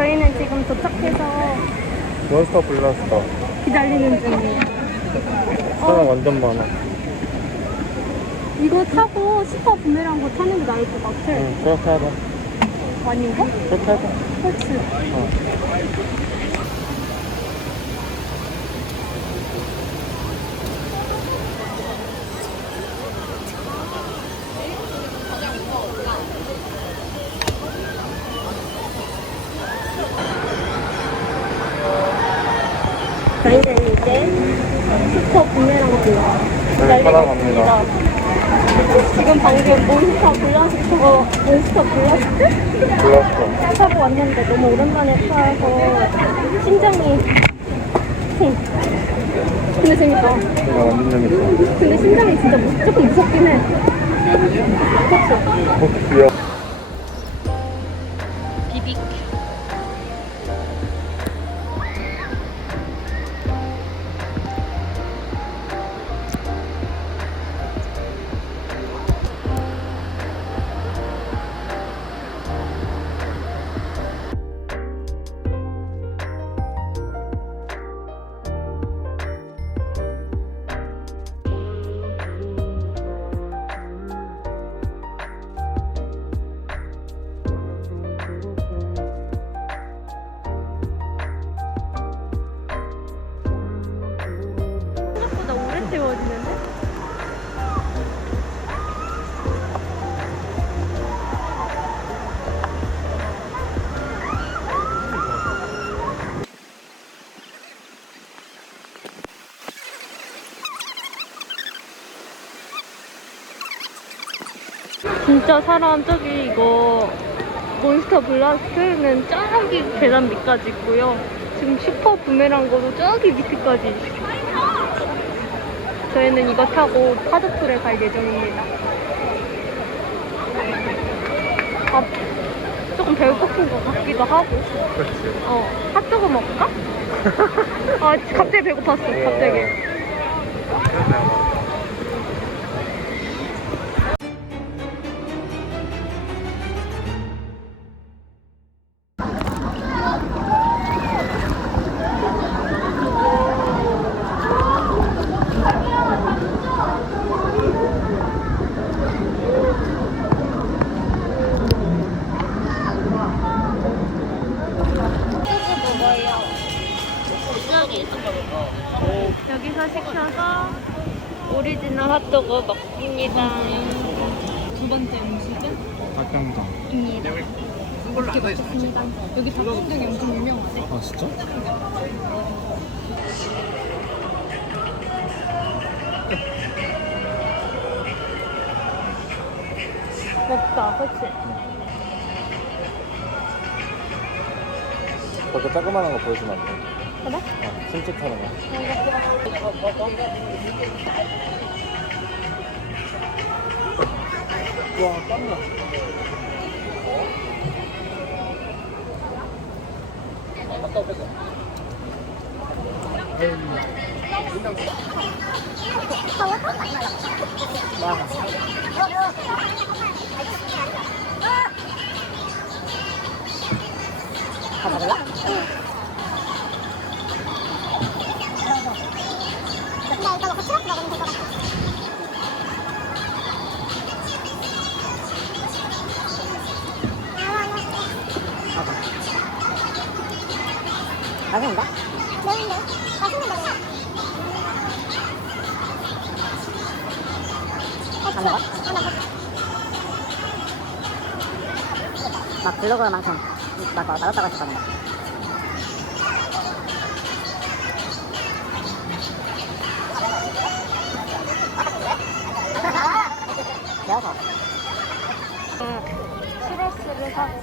저희는 지금 도착해서 몬스터 블라스터. 기다리는 중이에요. 사람 완전 많아. 이거 타고 슈퍼 부메랑거 타는 게 나을 것 같아. 응, 그렇게 하자. 아닌가? 그렇게 하자. 그렇지. 저희는 이제 슈퍼 부메랑거 네, 사랑합니다. 지금 방금 몬스터 블라스터 몬스터 블라스터. 타고 왔는데 너무 오랜만에 타서 심장이 쿵. 근데 재밌다. 완전 재밌어. 근데 심장이 진짜 무- 조금 무섭긴 해. 어, 귀여워. 진짜 사람 저기 이거 몬스터 블라스트는 저기 계단 밑까지 있고요. 지금 슈퍼 부메랑거도 저기 밑에까지 있어요. 저희는 이거 타고 파도풀에 갈 예정입니다. 아, 조금 배고픈 것 같기도 하고. 그렇지. 어, 핫도그 먹을까? 아, 갑자기 배고팠어, 갑자기. 오리지널 핫도그 먹습니다. 두 번째 음식은 닭강정. 입니다. 이렇게 먹겠습니다. 여기 닭강정이 엄청 유명하대. 아, 진짜? 맵다, 그치? 저그 조그만한 거 보여주면 안 돼? 그래? 어, 숨짓하는 거. 와, 땀나. 맛있는데? 매운데? 맛있는 거야. 안 먹어? 안 먹어. 막 블로그만큼 막 맛없다고 했었거든.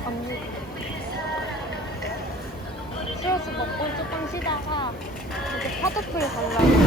갑니다. 수러스 먹고 조금 쉬다가 이제 파도풀 가려고.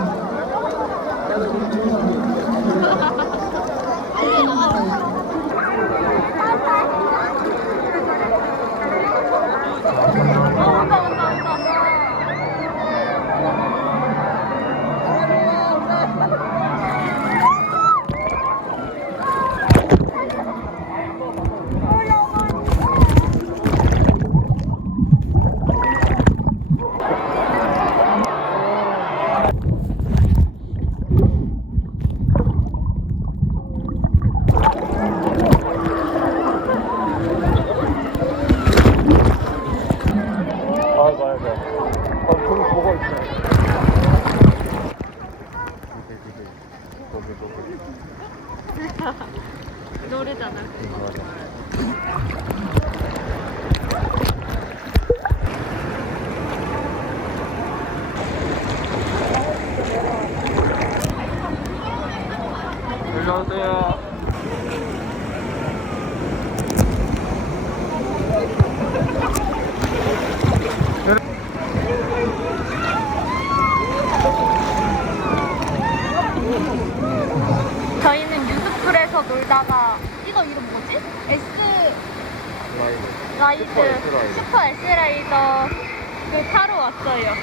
왔어요.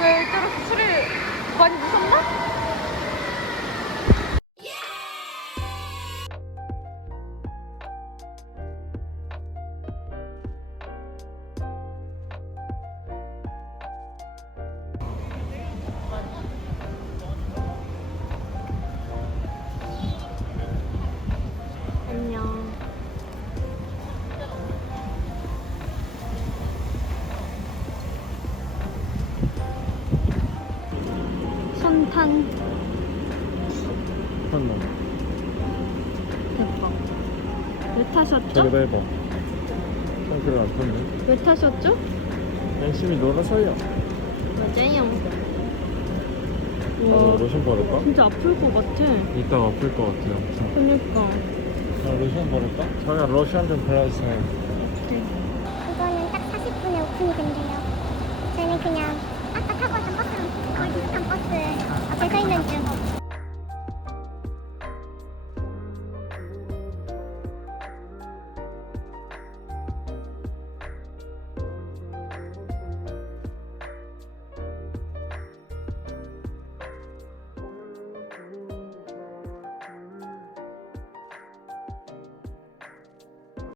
왜 저렇게 술을 많이 무섭나? 손탄 한번 대박. 왜 타셨죠? 저기도 해봐 선크림 안 탔네 왜 타셨죠? 열심히 놀아서요 맞아요. 아, 와, 로션 바를까? 진짜 아플 것 같아. 이따가 아플 것 같아요 엄청 그니까. 자 로션 바를까? 자기가 로션 좀 발라주세요 그거는 딱 40분에 오픈이 된대요. 저희는 그냥 타고 왔던 버스랑 거의 비슷한 버스 앞에 서 있는 중